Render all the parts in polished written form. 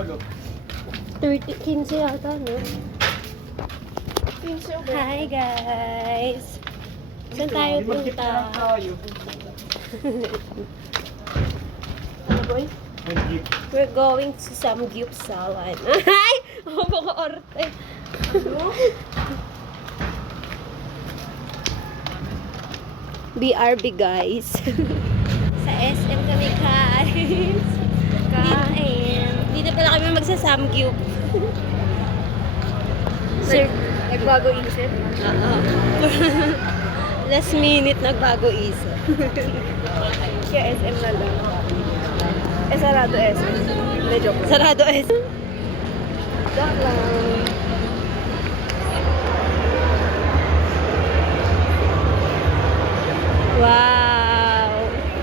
15 yata, no? 15 o Hi, guys! Saan tayo punta? Ano, boy? We're going to Samgyupsalan. Ay! Oh, mga orte. BRB, guys. Sa SM kami, guys. Kain. Dito pala kami magsa-Samgyup. Sir, Nagbago isip? oo. Last minute nagbago isip. Kaya SM na lang. Sarado SM. Medyo ko. Sarado SM. Joke lang. Wow!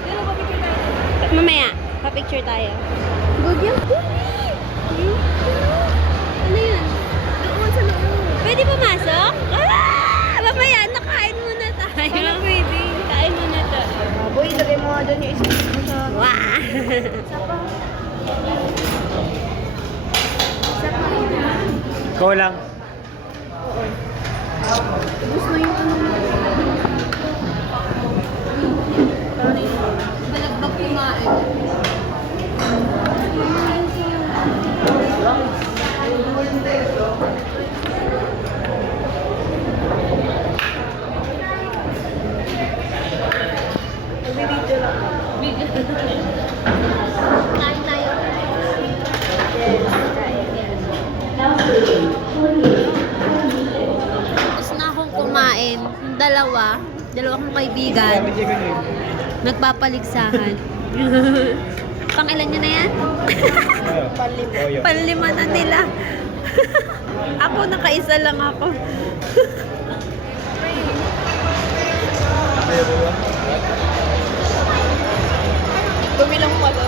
Pero papicture tayo. Mamaya, pa-picture tayo. Gugyan ko. Ano yun? Doon sa loob. Pwede pumasok? Ah! Mamaya, nakain muna tayo. Paano pwede? Kain muna tayo. Boy, ilagay mo nga dyan yung isip mo sa... Wow! Sapa. Sapa yun. Ikaw lang. Ubus na yung ano mo. Paano yun? Balagbag kumain. Video lang. Kain tayo. Yes, kain. Tapos na akong kumain. Dalawang kaibigan. Nagpapaligsahan. Pangilan nyo na yan? Panlima na nila. Ako, nakaisa lang ako. Gumilang pala.